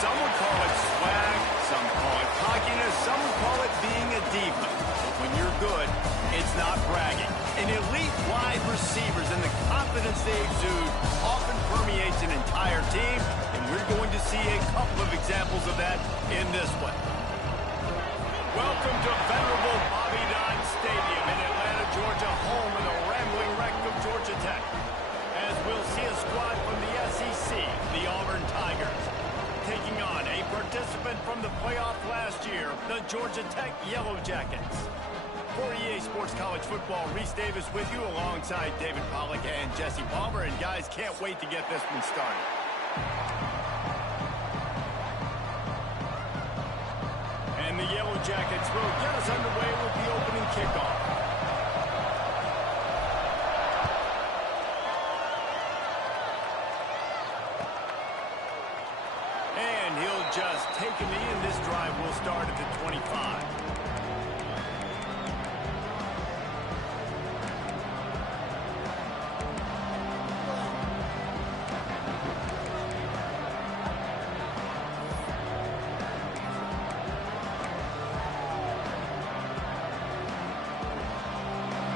Some would call it swag, some call it cockiness, some would call it being a diva. But when you're good, it's not bragging. An elite wide receivers and the confidence they exude often permeates an entire team, and we're going to see a couple of examples of that in this one. Welcome to venerable Bobby Dodd Stadium in Atlanta, Georgia, home of the rambling wreck of Georgia Tech. As we'll see a squad from the SEC, the Auburn Tigers, taking on a participant from the playoff last year, the Georgia Tech Yellow Jackets. For EA Sports College Football, Reese Davis with you alongside David Pollack and Jesse Palmer. And guys, can't wait to get this one started. And the Yellow Jackets will get us underway with the opening kickoff. And he'll just take a knee, and this drive will start at the 25.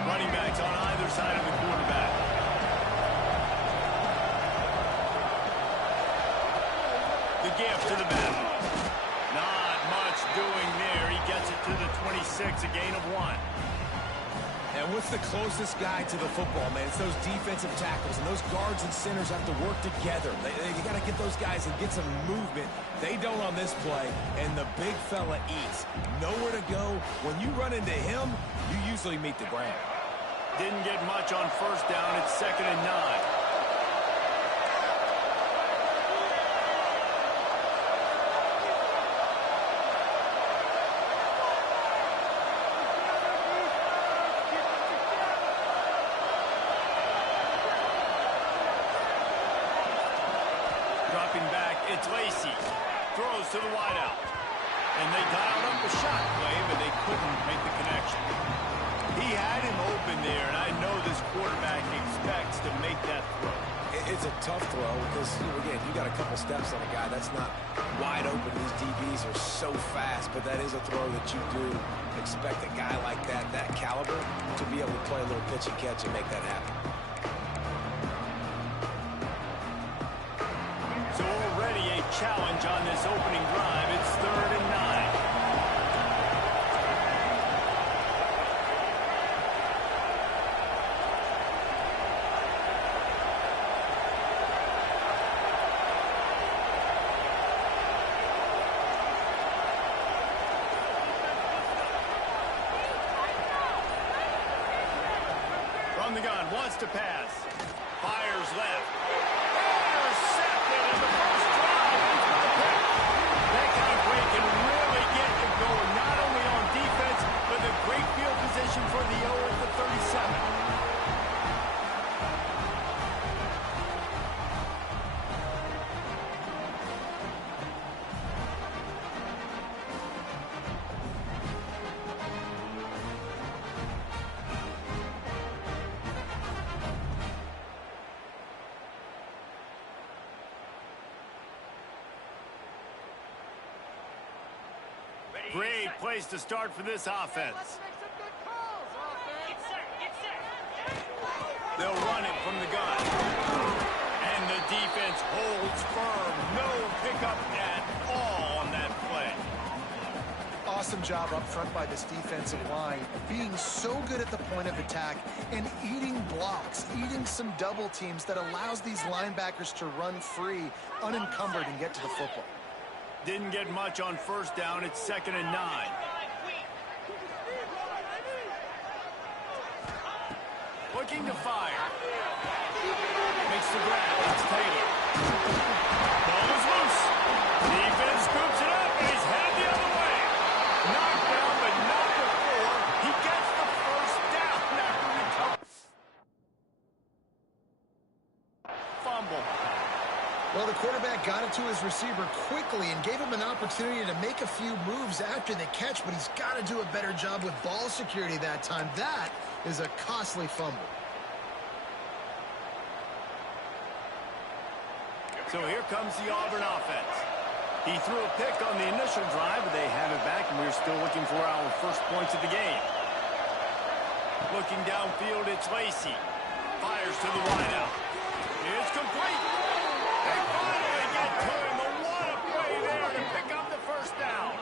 Running backs on either side of the quarterback. The gift to the back. Not much doing there. He gets it to the 26, a gain of 1. And what's the closest guy to the football, man? It's those defensive tackles, and those guards and centers have to work together. You got to get those guys and get some movement. They don't on this play, and the big fella eats. Nowhere to go. When you run into him, you usually meet the ground. Didn't get much on first down. It's 2nd and 9. Dropping back, it's Lacey. Throws to the wideout. And they dialed up a shot play, but they couldn't make the connection. He had him open there, and I know this quarterback expects to make that throw. It's a tough throw because, again, you got a couple steps on a guy. That's not wide open. These DBs are so fast, but that is a throw that you do expect a guy like that caliber, to be able to play a little pitch and catch and make that happen. So already a challenge on this opening drive. It's 3rd and 9. From the gun, wants to pass. Fires left. Intercepted in the first drive. Into the pick. That kind of play can really get you going, not only on defense, but the great field position for the O at the 37. Great place to start for this offense. They'll run it from the gun. And the defense holds firm. No pickup at all on that play. Awesome job up front by this defensive line, being so good at the point of attack and eating blocks, eating some double teams that allows these linebackers to run free, unencumbered, and get to the football. Didn't get much on first down. It's 2nd and 9. Looking to fire. Makes the grab. It's Taylor. Ball is loose. Defense scoops it up, and he's headed the other way. Knocked down, but not before. He gets the first down after recovery. Fumble. Well, the quarterback got it to his receiver quickly and gave him an opportunity to make a few moves after the catch, but he's got to do a better job with ball security that time. That is a costly fumble. So here comes the Auburn offense. He threw a pick on the initial drive, but they have it back, and we're still looking for our first points of the game. Looking downfield, it's Lacy. Fires to the wideout. It's complete. They finally get to him. What a play there to pick up the first down.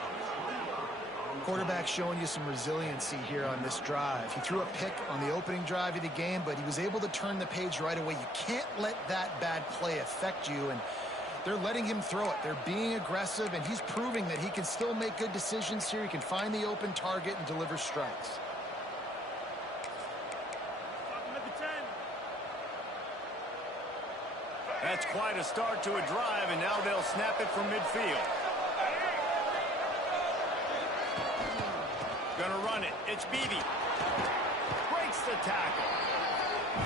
Quarterback showing you some resiliency here on this drive. He threw a pick on the opening drive of the game, but he was able to turn the page right away. You can't let that bad play affect you, and they're letting him throw it. They're being aggressive, and he's proving that he can still make good decisions here. He can find the open target and deliver strikes. That's quite a start to a drive, and now they'll snap it from midfield. Gonna run it. It's Beebe. Breaks the tackle.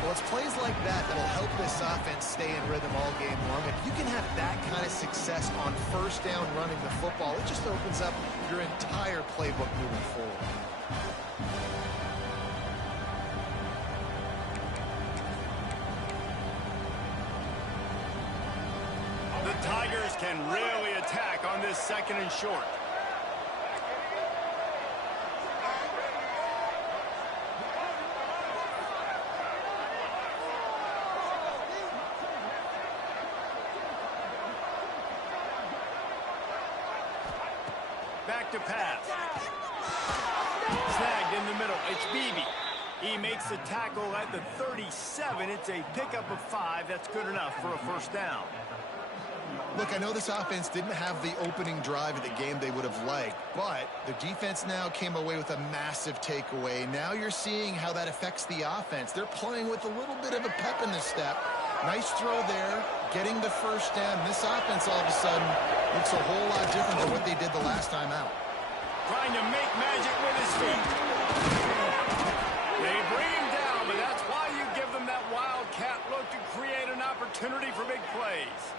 Well, it's plays like that that'll help this offense stay in rhythm all game long. If you can have that kind of success on first down running the football, it just opens up your entire playbook moving forward. The Tigers can really attack on this second and short. Back to pass. Snagged in the middle. It's Beebe. He makes the tackle at the 37. It's a pickup of 5. That's good enough for a first down. Look, I know this offense didn't have the opening drive of the game they would have liked, but the defense now came away with a massive takeaway. Now you're seeing how that affects the offense. They're playing with a little bit of a pep in the step. Nice throw there, getting the first down. This offense all of a sudden looks a whole lot different than what they did the last time out. Trying to make magic with his feet. They bring him down, but that's why you give them that wildcat look to create an opportunity for big plays.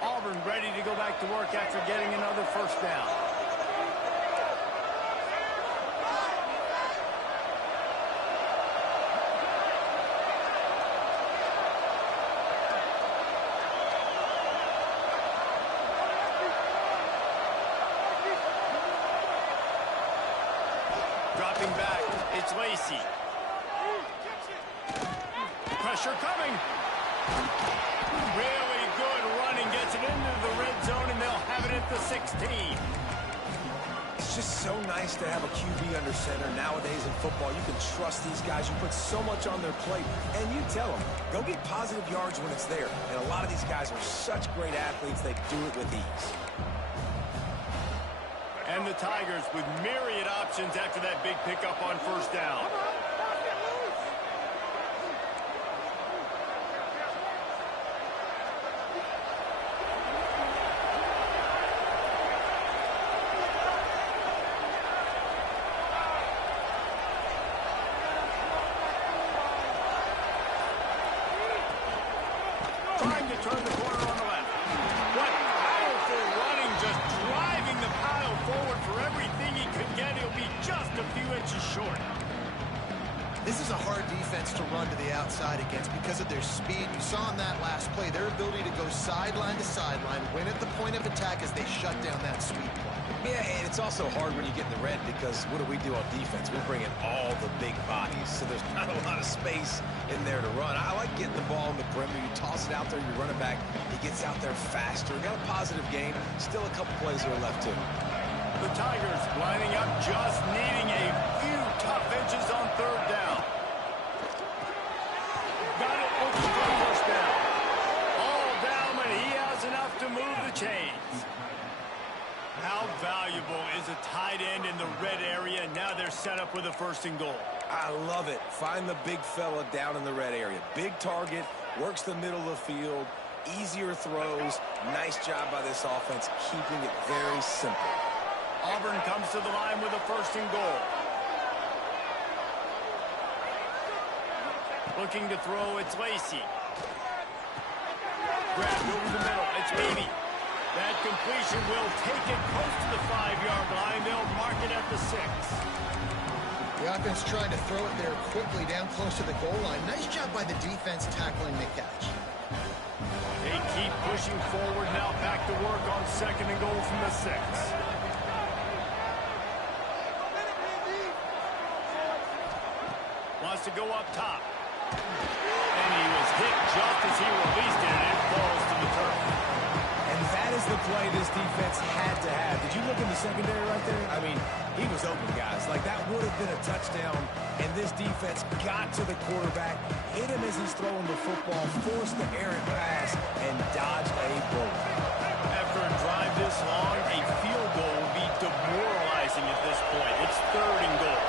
Auburn ready to go back to work after getting another first down. Dropping back, it's Lacy. Pressure coming. Really good running, gets it into the red zone, and they'll have it at the 16. It's just so nice to have a QB under center. Nowadays in football, you can trust these guys. You put so much on their plate, and you tell them, go get positive yards when it's there. And a lot of these guys are such great athletes, they do it with ease. And the Tigers with myriad options after that big pickup on first down. Trying to turn the corner on the left. What powerful running, just driving the pile forward for everything he could get. He'll be just a few inches short. This is a hard defense to run to the outside against because of their speed. You saw in that last play their ability to go sideline to sideline, win at the point of attack as they shut down that sweep play. Yeah, and it's also hard when you get in the red because what do we do on defense? We bring in all the big bodies, so there's not a lot of space in there to run. I like getting the ball in the perimeter. You toss it out there, you run it back. He gets out there faster. Got a positive game. Still a couple plays that are left too. The Tigers lining up, just needing a few tough inches on third down. Got it, looking for a first down. All down, and he has enough to move the chains. How valuable is a tight end in the red area? Now they're set up with a first and goal. I love it. Find the big fella down in the red area. Big target, works the middle of the field, easier throws. Nice job by this offense, keeping it very simple. Auburn comes to the line with a first and goal. Looking to throw, it's Lacy. Grabbed over the middle, it's Beebe. That completion will take it close to the 5-yard line. They'll mark it at the 6. offense trying to throw it there quickly down close to the goal line. Nice job by the defense tackling the catch. They keep pushing forward now, back to work on 2nd and goal from the 6. Wants to go up top. And he was hit just as he released it, and it falls to the turf. And that is the play this defense had to have. Did you look in the secondary right there? I mean, he was open, guys. Like, that would have been a touchdown, and this defense got to the quarterback, hit him as he's throwing the football, forced the errant pass, and dodged a bullet. After a drive this long, a field goal will be demoralizing at this point. It's 3rd and goal.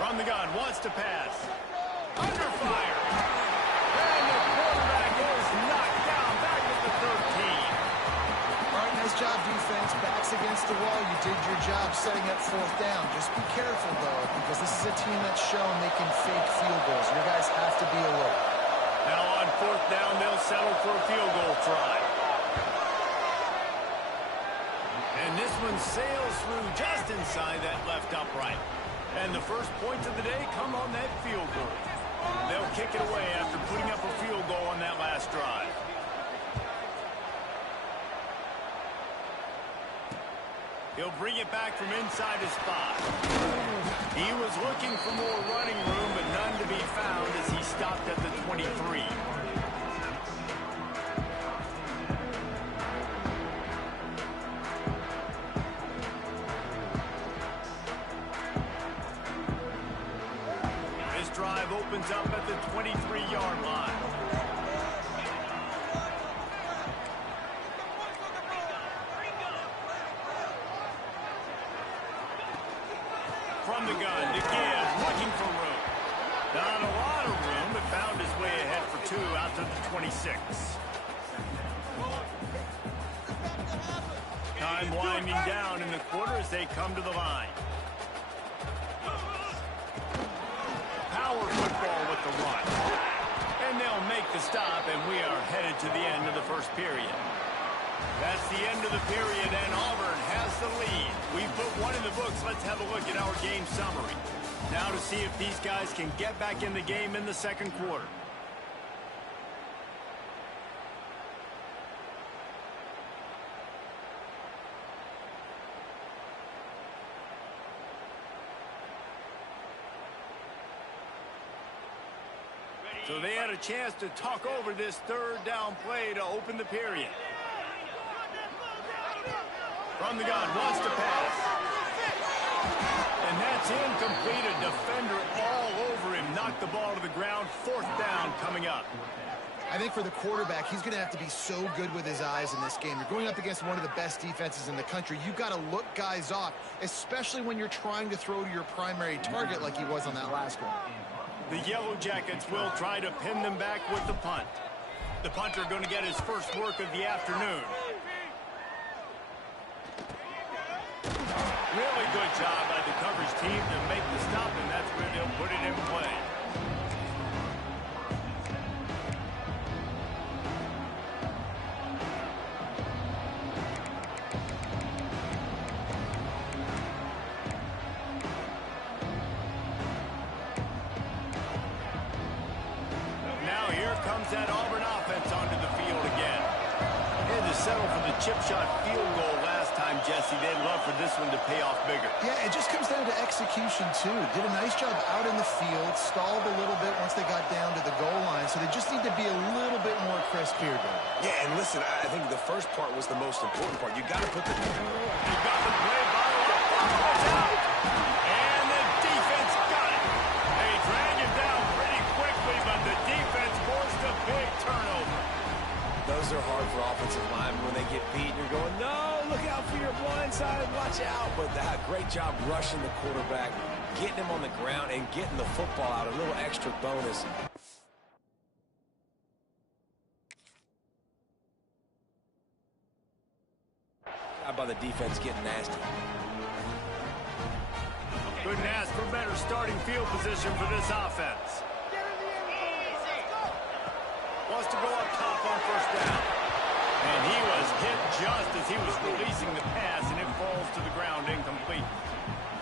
From the gun, wants to pass. Under fire. And the quarterback is knocked down back at the 13. All right, nice job, defense. Backs against the wall. You did your job setting up 4th down. Just be careful, though, because this is a team that's shown they can fake field goals. Your guys have to be alert. Now on 4th down, they'll settle for a field goal try. And this one sails through just inside that left upright. And the first points of the day come on that field goal. They'll kick it away after putting up a field goal on that last drive. He'll bring it back from inside his spot. He was looking for more running room, but none to be found as he stopped at the 23. Drive opens up at the 23-yard line. From the gun to Gibbs, looking for room. Not a lot of room, but found his way ahead for 2 out to the 26. Time winding down in the quarter as they come to the line. Power football with the run. And they'll make the stop, and we are headed to the end of the first period. That's the end of the period, and Auburn has the lead. We've put one in the books. Let's have a look at our game summary. Now to see if these guys can get back in the game in the 2nd quarter. So they had a chance to talk over this 3rd down play to open the period. From the gun, wants to pass. And that's incomplete. A defender all over him. Knocked the ball to the ground. 4th down coming up. I think for the quarterback, he's going to have to be so good with his eyes in this game. You're going up against one of the best defenses in the country. You've got to look guys off, especially when you're trying to throw to your primary target like he was on that last one. The Yellow Jackets will try to pin them back with the punt. The punter going to get his first work of the afternoon. Really good job by the coverage team to make the stop, and that's where they'll put it in play. That Auburn offense onto the field again. Had to settle for the chip shot field goal last time, Jesse. They'd love for this one to pay off bigger. Yeah, it just comes down to execution, too. Did a nice job out in the field, stalled a little bit once they got down to the goal line, so they just need to be a little bit more crisp here, Dave. Yeah, and listen, I think the first part was the most important part. You got to put the... You got the play by out. And the defense got it. They drag him down pretty quickly, but the defense forced a big turnover. Those are hard for offensive linemen when they get beat. You're going, no, look out for your blind side, watch out. But that great job rushing the quarterback, getting him on the ground, and getting the football out, a little extra bonus. by the defense getting nasty. Couldn't ask for better starting field position for this offense. Wants to go up top on first down. And he was hit just as he was releasing the pass, and it falls to the ground incomplete.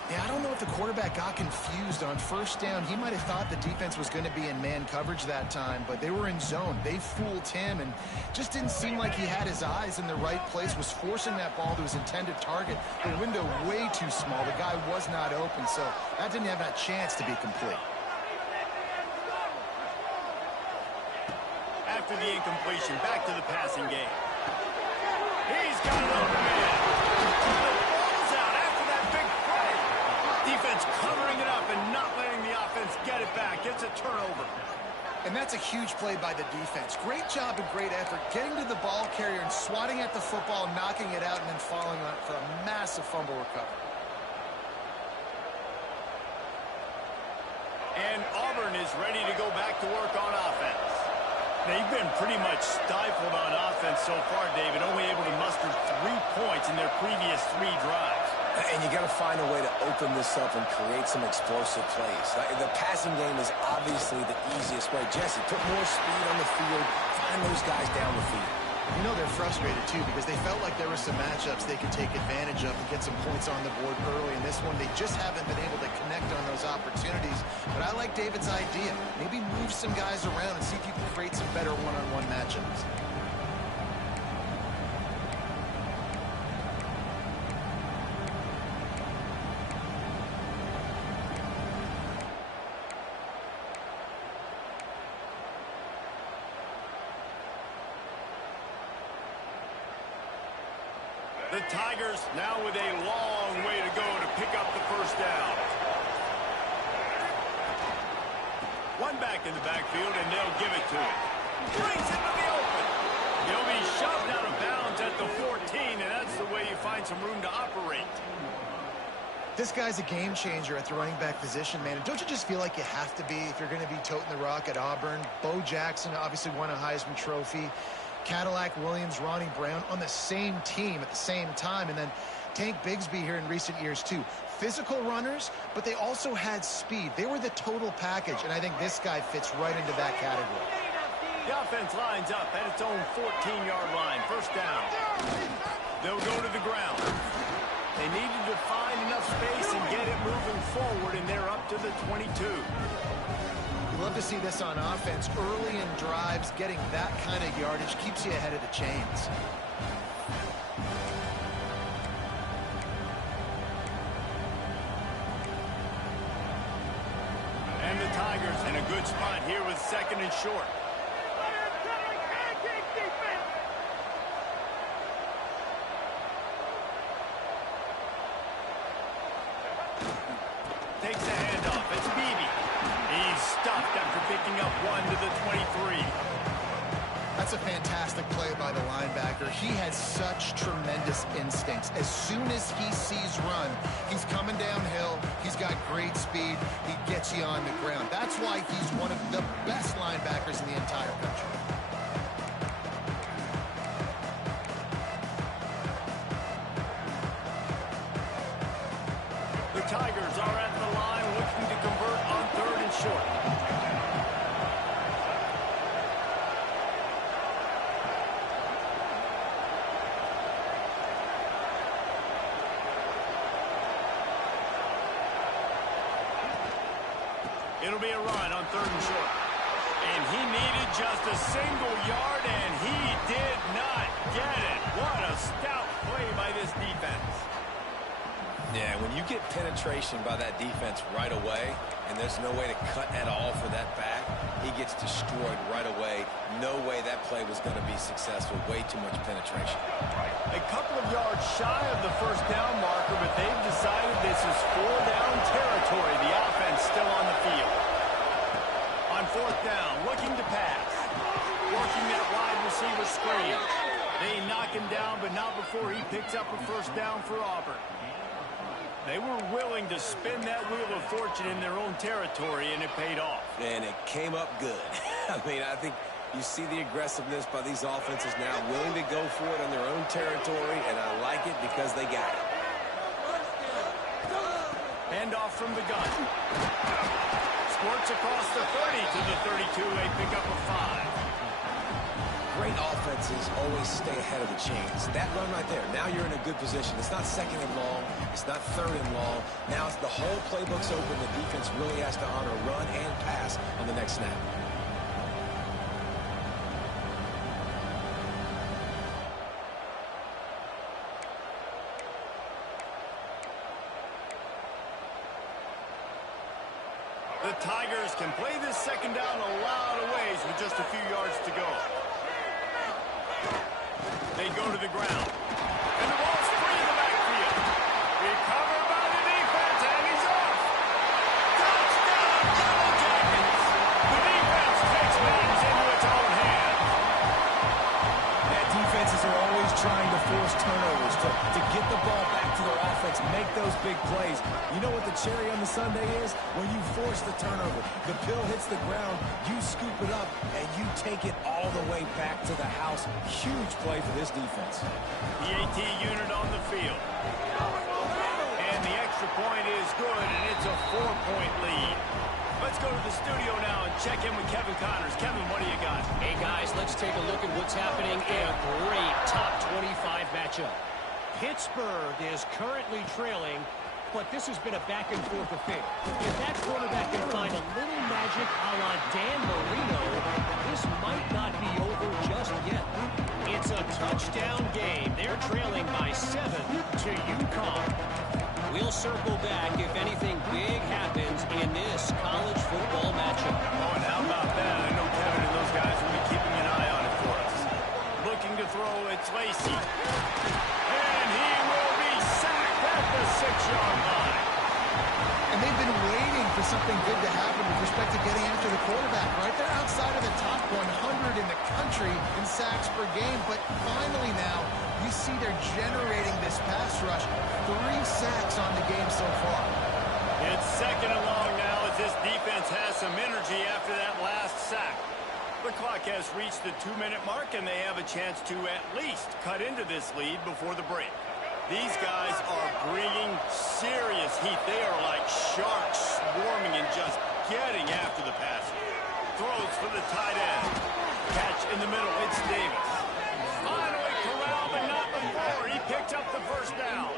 Yeah, I don't know if the quarterback got confused on first down. He might have thought the defense was going to be in man coverage that time, but they were in zone. They fooled him and just didn't seem like he had his eyes in the right place, was forcing that ball to his intended target. The window way too small. The guy was not open, so that didn't have that chance to be complete. After the incompletion, back to the passing game. He's got it on the man. The ball's out after that big play. Defense covering it up and not letting the offense get it back. Gets a turnover. And that's a huge play by the defense. Great job and great effort getting to the ball carrier and swatting at the football, knocking it out, and then falling on it for a massive fumble recovery. And Auburn is ready to go back to work on offense. They've been pretty much stifled on offense so far, David, only able to muster 3 points in their previous 3 drives. And you got to find a way to open this up and create some explosive plays. The passing game is obviously the easiest way. Jesse, put more speed on the field, find those guys down the field. You know they're frustrated, too, because they felt like there were some matchups they could take advantage of and get some points on the board early. In this one, they just haven't been able to connect on those opportunities. But I like David's idea. Maybe move some guys around and see if you can create some better one-on-one matchups. The Tigers now with a long way to go to pick up the first down. One back in the backfield, and they'll give it to him. Brings him to the open. He'll be shoved out of bounds at the 14, and that's the way you find some room to operate. This guy's a game changer at the running back position, man. And don't you just feel like you have to be if you're going to be toting the rock at Auburn? Bo Jackson obviously won a Heisman Trophy. Cadillac Williams, Ronnie Brown on the same team at the same time. And then Tank Bigsby here in recent years, too. Physical runners, but they also had speed. They were the total package, and I think this guy fits right into that category. The offense lines up at its own 14-yard line. First down. They'll go to the ground. They needed to find enough space and get it moving forward, and they're up to the 22. Love to see this on offense. Early in drives, getting that kind of yardage keeps you ahead of the chains. And the Tigers in a good spot here with second and short. Takes a handoff. It's Beebe. He's stuffed after picking up 1 to the 23. That's a fantastic play by the linebacker. He has such tremendous instincts. As soon as he sees run, he's coming downhill. He's got great speed. He gets you on the ground. That's why he's one of the best linebackers in the entire country. The Tigers are at the line looking to convert on 3rd and short. It'll be a run on 3rd and short. And he needed just a single yard, and he did not get it. What a stout play by this defense. Yeah, when you get penetration by that defense right away, and there's no way to cut at all for that back, he gets destroyed right away. No way that play was going to be successful. Way too much penetration. A couple of yards shy of the first down marker, but they've decided this is 4-down territory. The offense still on the field. On 4th down, looking to pass. Working that wide receiver screen. They knock him down, but not before he picks up a first down for Auburn. They were willing to spin that wheel of fortune in their own territory, and it paid off. And it came up good. I mean, I think You see the aggressiveness by these offenses now, willing to go for it on their own territory, and I like it because they got it. Handoff from the gun. Squirts across the 30 to the 32, a pickup of 5. Great offenses always stay ahead of the chains. That run right there, now you're in a good position. It's not second and long. It's not third and long. Now it's the whole playbook's open. The defense really has to honor run and pass on the next snap. The Tigers can play this second down a lot of ways with just a few yards to go. They go to the ground. And the ball's free in the backfield. Recovered by the defense, and he's off. Touchdown, Yellow Jackets. The defense takes matters into its own hands. Yeah, defenses are always trying to force turnovers, to get the ball back to their offense, make those big plays. You know what the cherry on the sundae is? When you force the turnover, the pill hits the ground, you scoop it up, and you take it all the way back to the house. Huge play for this defense. The AT unit on the field. And the extra point is good, and it's a 4-point lead. Let's go to the studio now and check in with Kevin Connors. Kevin, what do you got? Hey, guys, let's take a look at what's happening in a great top 25 matchup. Pittsburgh is currently trailing, but this has been a back-and-forth affair. If that quarterback can find a little magic a la Dan Marino, this might not be over just yet. It's a touchdown game. They're trailing by 7 to UConn. We'll circle back if anything big happens in this college football matchup. Oh, and how about that? I know Kevin and those guys will be keeping an eye on it for us. Looking to throw, it's Lacy. And he will be sacked at the 6-yard line. And they've been waiting for something good to happen with respect to getting after the quarterback, right? They're outside of the top 100 in the country in sacks per game, but finally now you see they're generating this pass rush. 3 sacks on the game so far. It's second and long now as this defense has some energy after that last sack. The clock has reached the 2-minute mark, and they have a chance to at least cut into this lead before the break. These guys are bringing serious heat. They are like sharks swarming and just getting after the passer. Throws for the tight end. Catch in the middle. It's Davis. Finally corralled, but not before. He picked up the first down.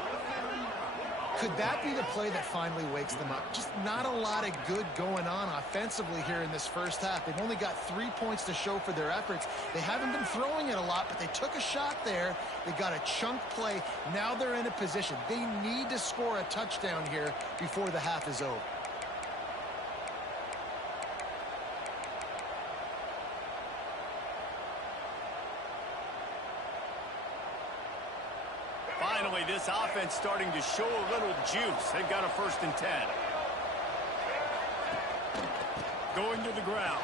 Could that be the play that finally wakes them up? Just not a lot of good going on offensively here in this first half. They've only got 3 points to show for their efforts. They haven't been throwing it a lot, but they took a shot there. They got a chunk play. Now they're in a position. They need to score a touchdown here before the half is over. Finally, this offense starting to show a little juice. They've got a 1st and 10. Going to the ground.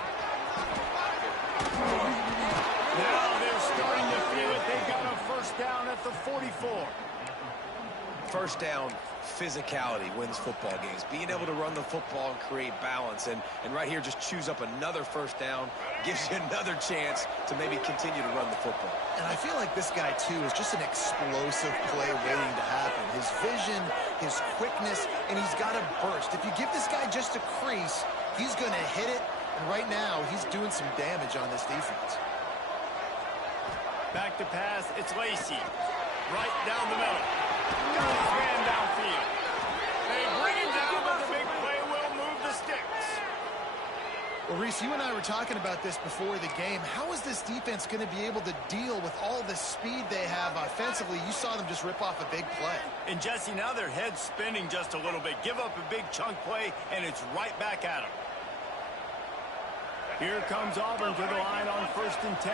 Now they're starting to feel it. They've got a 1st down at the 44. First down, physicality wins football games. Being able to run the football and create balance. And right here, just choose up another 1st down. Gives you another chance to maybe continue to run the football. And I feel like this guy, too, is just an explosive play waiting to happen. His vision, his quickness, and he's got a burst. If you give this guy just a crease, he's going to hit it. And right now, he's doing some damage on this defense. Back to pass. It's Lacy. Right down the middle. Got his man downfield. They bring him down, but the big play will move the sticks. Well, Reese, you and I were talking about this before the game. How is this defense going to be able to deal with all the speed they have offensively? You saw them just rip off a big play. And, Jesse, now their head's spinning just a little bit. Give up a big chunk play, and it's right back at them. Here comes Auburn to the line on 1st and 10.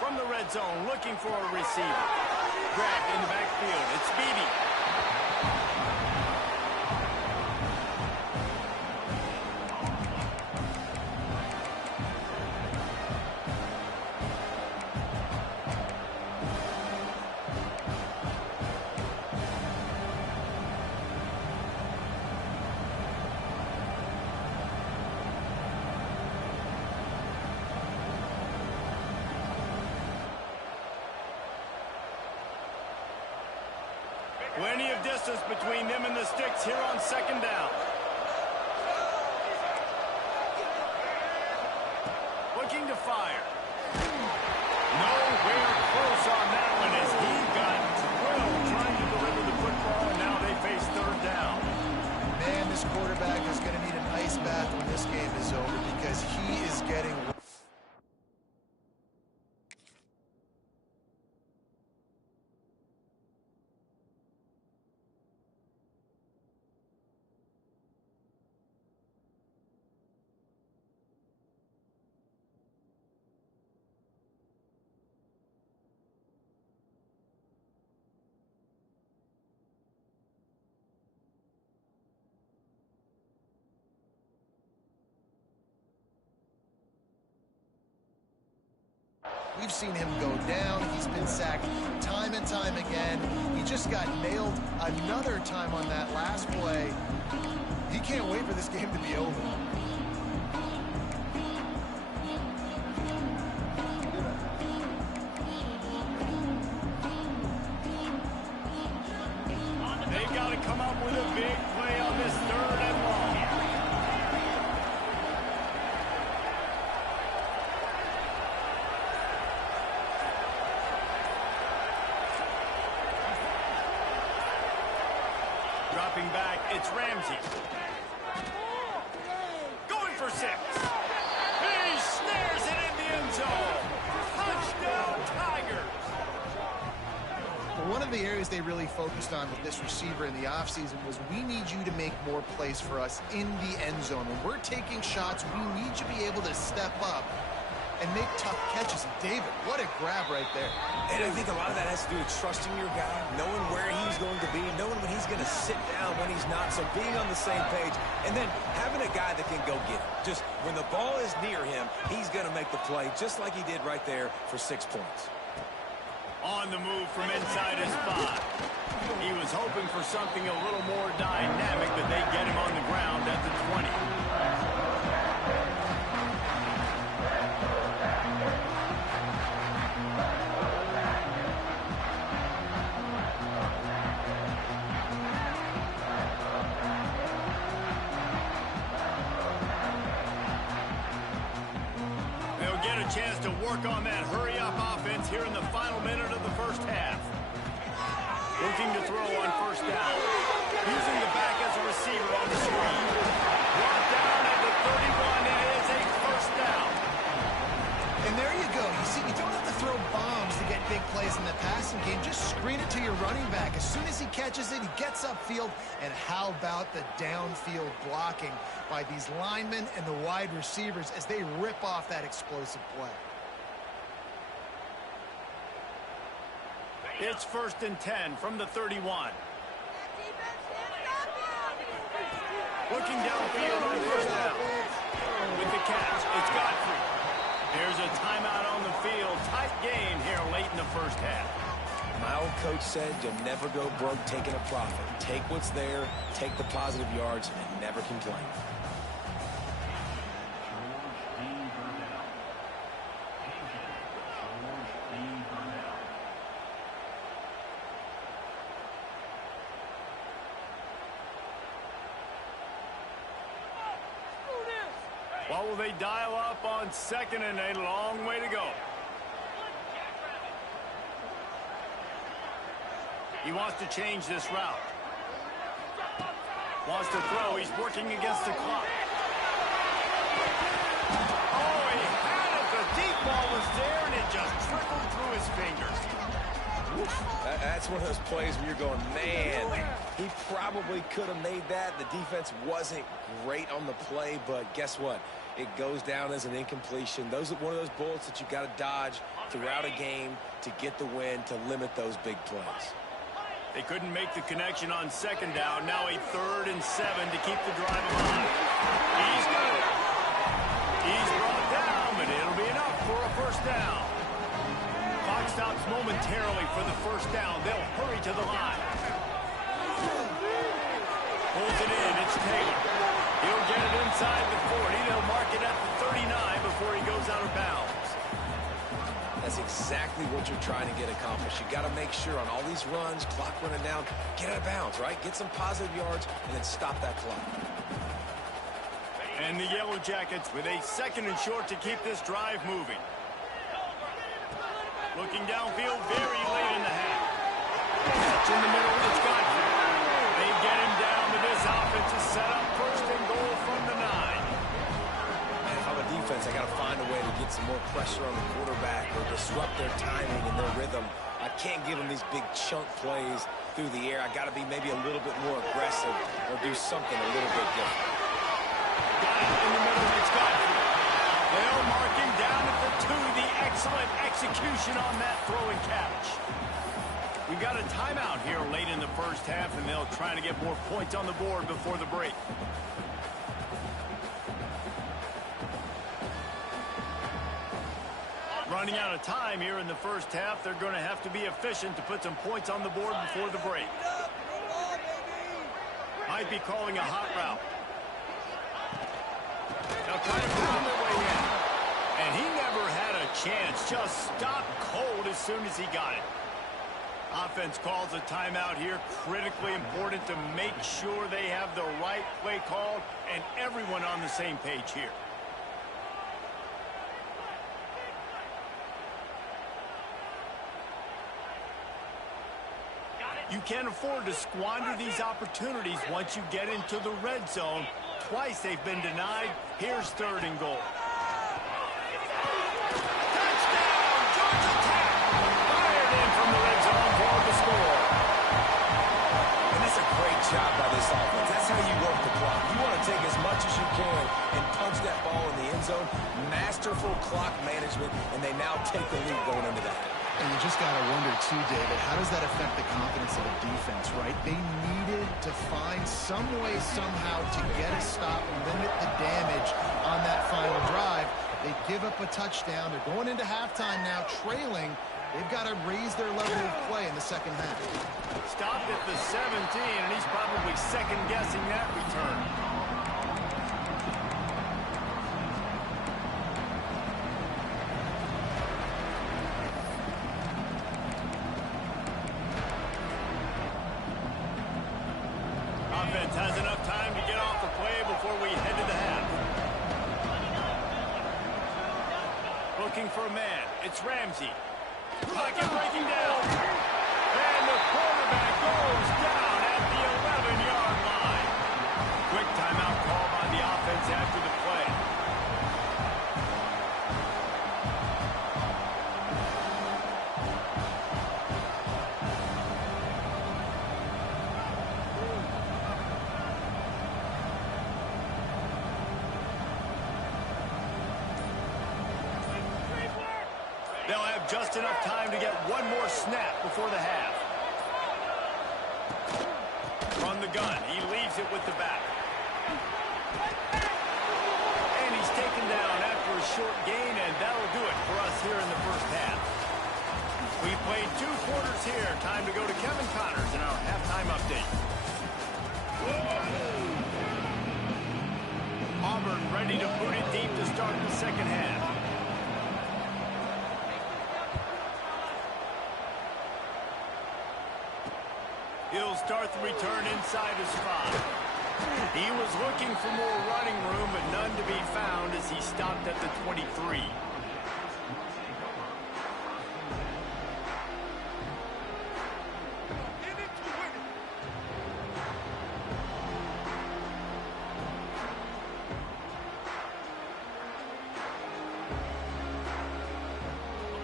From the red zone, looking for a receiver. Grabbed in the backfield. It's Beebe. Plenty of distance between them and the sticks here on second down. Looking to fire. Nowhere close on that one as he got drilled trying to deliver the football, and now they face third down. Man, this quarterback is going to need an ice bath when this game is over because he is getting... We've seen him go down. He's been sacked time and time again. He just got nailed another time on that last play. He can't wait for this game to be over. They've got to come up with a big play on this third and long. Dropping back, it's Ramsey. Going for 6. He snares it in the end zone. Touchdown, Tigers. Well, one of the areas they really focused on with this receiver in the offseason was we need you to make more plays for us in the end zone. When we're taking shots, we need you to be able to step up and make tough catches. And David, what a grab right there. And I think a lot of that has to do with trusting your guy, knowing where he's going to be, knowing when he's going to sit down, when he's not. So being on the same page, and then having a guy that can go get it. Just when the ball is near him, he's going to make the play, just like he did right there for 6 points. On the move from inside his spot. He was hoping for something a little more dynamic, but they get him on the ground at the 20. Chance to work on that hurry-up offense here in the final minute of the first half. Looking to throw on first down. Using the back as a receiver on the screen. Brought down at the 31. It is a first down. And there you go. You see, you don't have to throw bombs to get big plays in the passing game. Just screen it to your running back. As soon as he catches it, he gets upfield. And how about the downfield blocking by these linemen and the wide receivers as they rip off that explosive play. It's 1st and 10 from the 31. Looking downfield on first down. With the catch, it's Godfrey. There's a timeout on the field. Tight game here late in the first half. My old coach said you'll never go broke taking a profit. Take what's there, take the positive yards, and never complain. What will they dial up on 2nd and a long way to go? He wants to change this route. Wants to throw. He's working against the clock. Oh, he had it. The deep ball was there, and it just trickled through his fingers. That's one of those plays where you're going, man, he probably could have made that. The defense wasn't great on the play, but guess what? It goes down as an incompletion. Those are one of those bullets that you've got to dodge throughout a game to get the win, to limit those big plays. They couldn't make the connection on 2nd down. Now a 3rd and 7 to keep the drive alive. He's got it. He's brought down, but it'll be enough for a first down. Clock stops momentarily for the first down. They'll hurry to the line. Pulls it in. It's Taylor. He'll get it inside the 40. They'll mark it at the 39 before he goes out of bounds. That's exactly exactly what you're trying to get accomplished. You got to make sure on all these runs, clock running down, get out of bounds, right? Get some positive yards and then stop that clock. And the Yellow Jackets with a 2nd and short to keep this drive moving. Looking downfield very late in the half. Catch in the middle, it's Godfrey. They get him down to this offensive setup. 1st and goal from the 9. And if I'm a defense, I got to find a way to get some more pressure on the quarterback or disrupt their timing and their rhythm. I can't give them these big chunk plays through the air. I got to be maybe a little bit more aggressive or do something a little bit different. Got it in the middle, it's Godfrey. They'll mark him down at the 2. The excellent execution on that throw and catch. We've got a timeout here late in the 1st half, and they'll try to get more points on the board before the break. Running out of time here in the 1st half, they're going to have to be efficient to put some points on the board before the break. Might be calling a hot route. They'll try to pound their way in. And he never had a chance. Just stopped cold as soon as he got it. Offense calls a timeout here. Critically important to make sure they have the right play called and everyone on the same page here. You can't afford to squander these opportunities once you get into the red zone. Twice they've been denied. Here's 3rd and goal. Touchdown, Georgia Tech! Fired in from the red zone for the score. And that's a great job by this offense. That's how you work the clock. You want to take as much as you can and punch that ball in the end zone. Masterful clock management, and they now take the lead going into that. And you just got to wonder, too, David, how does that affect the confidence of a defense, right? They needed to find some way, somehow, to get a stop and limit the damage on that final drive. They give up a touchdown. They're going into halftime now, trailing. They've got to raise their level of play in the 2nd half. Stopped at the 17, and he's probably second-guessing that return. Offense has enough time to get off the play before we head to the half. Looking for a man. It's Ramsey. Pocket breaking down. And the quarterback goes down at the 11-yard line. Quick timeout call by the offense after the play. They'll have just enough time to get one more snap before the half. From the gun, he leaves it with the back. And he's taken down after a short gain, and that'll do it for us here in the 1st half. We played 2 quarters here. Time to go to Kevin Connors in our halftime update. Auburn ready to boot it deep to start the 2nd half. He'll start the return inside his 5. He was looking for more running room, but none to be found as he stopped at the 23.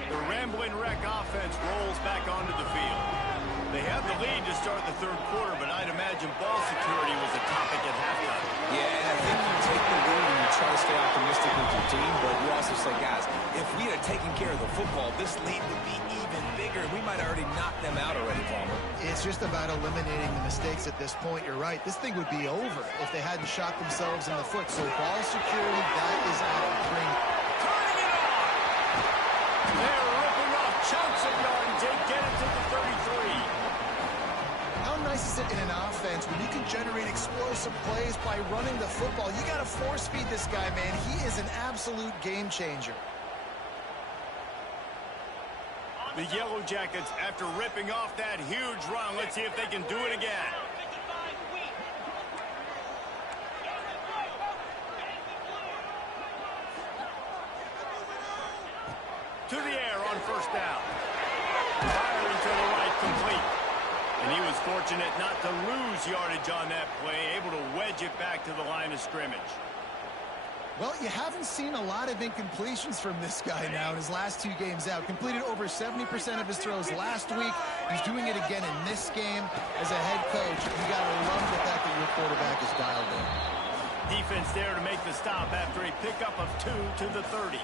The Ramblin' Wreck offense rolls back onto the field. They have the lead to start the 3rd quarter, but I'd imagine ball security was a topic at halftime. Yeah, and I think you take the lead and you try to stay optimistic with your team, but you also say, guys, if we had taken care of the football, this lead would be even bigger. We might have already knocked them out already, Palmer. It's just about eliminating the mistakes at this point. You're right. This thing would be over if they hadn't shot themselves in the foot. So ball security, that is out of the ring. Turning it on! They're ripping off chunks of yardage. They get it to the 33. How nice is it in an offense when you can generate explosive plays by running the football? You got to force feed this guy, man. He is an absolute game changer. The Yellow Jackets, after ripping off that huge run, let's see if they can do it again. To the air on first down. Firing to the right, complete. And he was fortunate not to lose yardage on that play, able to wedge it back to the line of scrimmage. Well, you haven't seen a lot of incompletions from this guy now in his last 2 games out. Completed over 70% of his throws last week. He's doing it again in this game. As a head coach, you got to love the fact that your quarterback is dialed in. Defense there to make the stop after a pickup of 2 to the 30.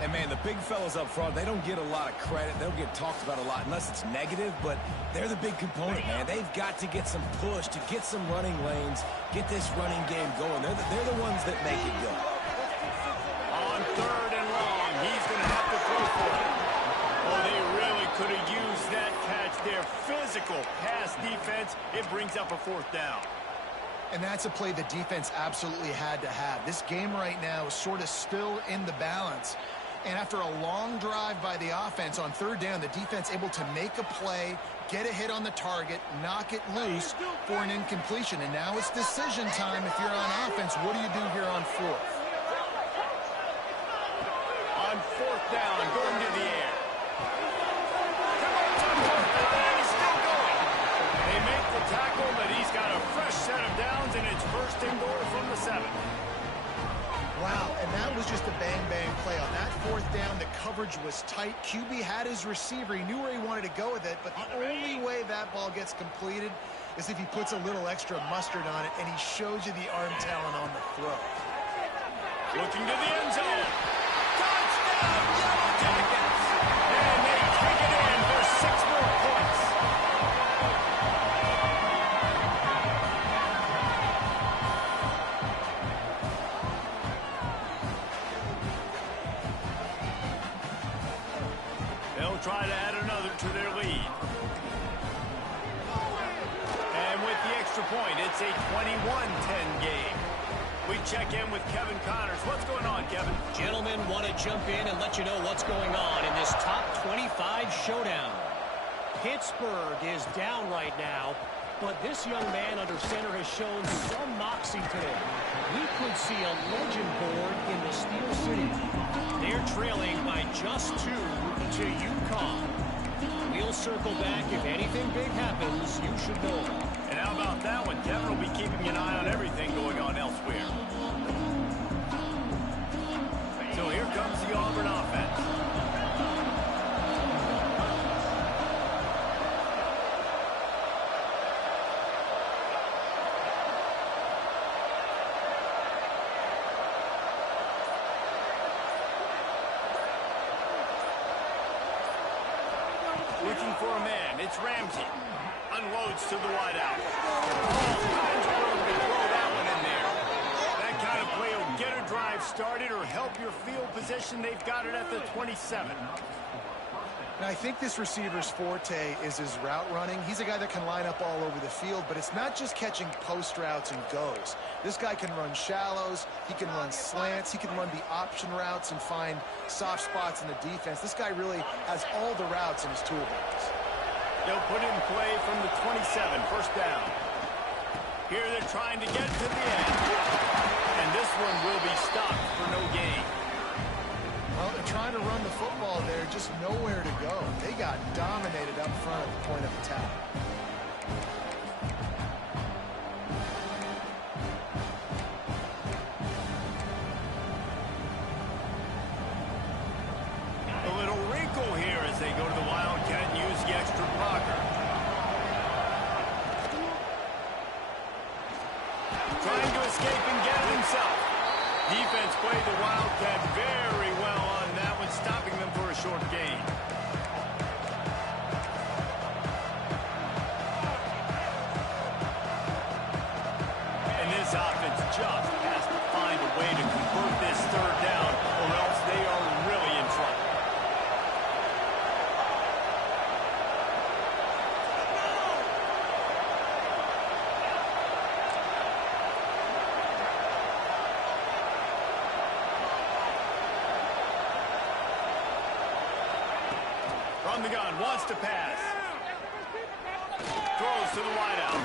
And, man, the big fellas up front, they don't get a lot of credit. They don't get talked about a lot unless it's negative, but they're the big component, man. They've got to get some push, to get some running lanes, get this running game going. They're the ones that make it go. On 3rd and long, he's going to have to throw for it. Oh, they really could have used that catch there. Physical pass defense. It brings up a 4th down. And that's a play the defense absolutely had to have. This game right now is sort of still in the balance. And after a long drive by the offense on 3rd down, the defense able to make a play, get a hit on the target, knock it loose for an incompletion. And now it's decision time if you're on offense. What do you do here on 4th? On 4th down, going to the air. Converts on 4th down, and he's still going. They make the tackle, but he's got a fresh set of downs, and it's 1st and goal from the 7. Wow, and that was just a bang-bang play. On that 4th down, the coverage was tight. QB had his receiver. He knew where he wanted to go with it, but the only way that ball gets completed is if he puts a little extra mustard on it, and he shows you the arm talent on the throw. Looking to the end zone. Touchdown, Yellow Jackets! And they take it in for 6 more points. Try to add another to their lead. And with the extra point, it's a 21-10 game. We check in with Kevin Connors. What's going on, Kevin? Gentlemen, want to jump in and let you know what's going on in this top 25 showdown. Pittsburgh is down right now, but this young man under center has shown some moxie today. We could see a legend born in the Steel City. They're trailing by just 2 to UConn. We'll circle back. If anything big happens, you should know about it. And how about that one? Kevin will be keeping an eye on everything going on elsewhere. So here comes the Auburn offense. Looking for a man. It's Ramsey. Unloads to the wideout. All kinds of room to throw that one in there. That kind of play will get a drive started or help your field position. They've got it at the 27. Now, I think this receiver's forte is his route running. He's a guy that can line up all over the field, but it's not just catching post routes and goes. This guy can run shallows, he can run slants, he can run the option routes and find soft spots in the defense. This guy really has all the routes in his toolbox. They'll put it in play from the 27, 1st down. Here they're trying to get to the end. And this one will be stopped for no gain. Well, they're trying to run the football there, just nowhere to go. They got dominated up front at the point of attack. A little wrinkle here as they go to the Wildcat and use the extra blocker. Trying to escape and get it himself. Defense played the Wildcat very well on that one, stopping them for a short gain. And this offense just has to find a way to convert this 3rd down, or else they are really in trouble. From the gun, wants to pass. Throws to the wideout.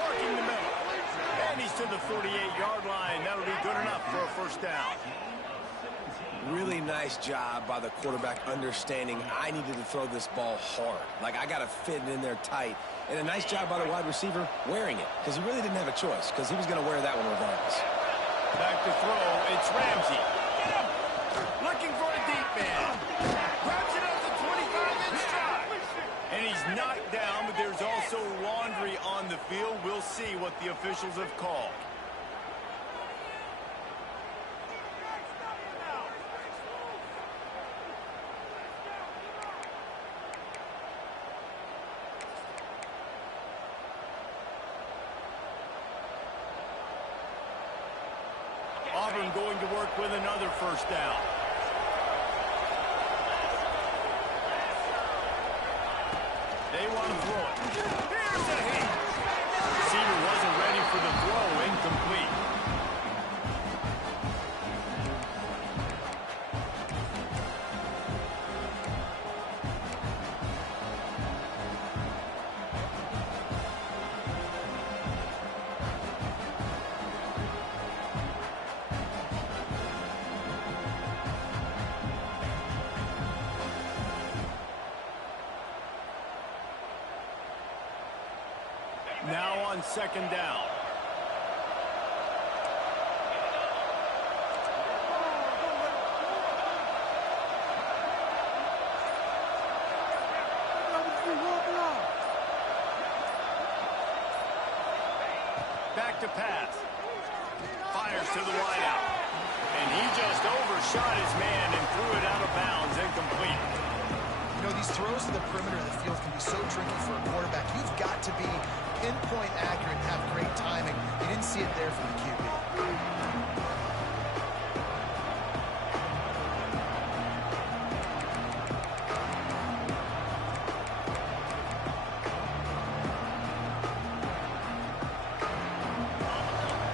Working the middle. And he's to the 48-yard line. That'll be good enough for a first down. Really nice job by the quarterback understanding I needed to throw this ball hard. Like, I got to fit it in there tight. And a nice job by the wide receiver wearing it, because he really didn't have a choice, because he was going to wear that one regardless. Back to throw. It's Ramsey. Looking for a deep man. Grabs it up to 25-inch stride. And he's knocked down, but there's also laundry on the field. We'll see what the officials have called. Auburn going to work with another first down. They want to throw it. Here's a hit. Receiver wasn't ready for the throw. Incomplete. Now on second down. Back to pass. Fires to the wideout. And he just overshot his man and threw it out of bounds. Incomplete. You know, these throws to the perimeter of the field can be so tricky for a quarterback. You've got to be pinpoint accurate and have great timing. You didn't see it there from the QB.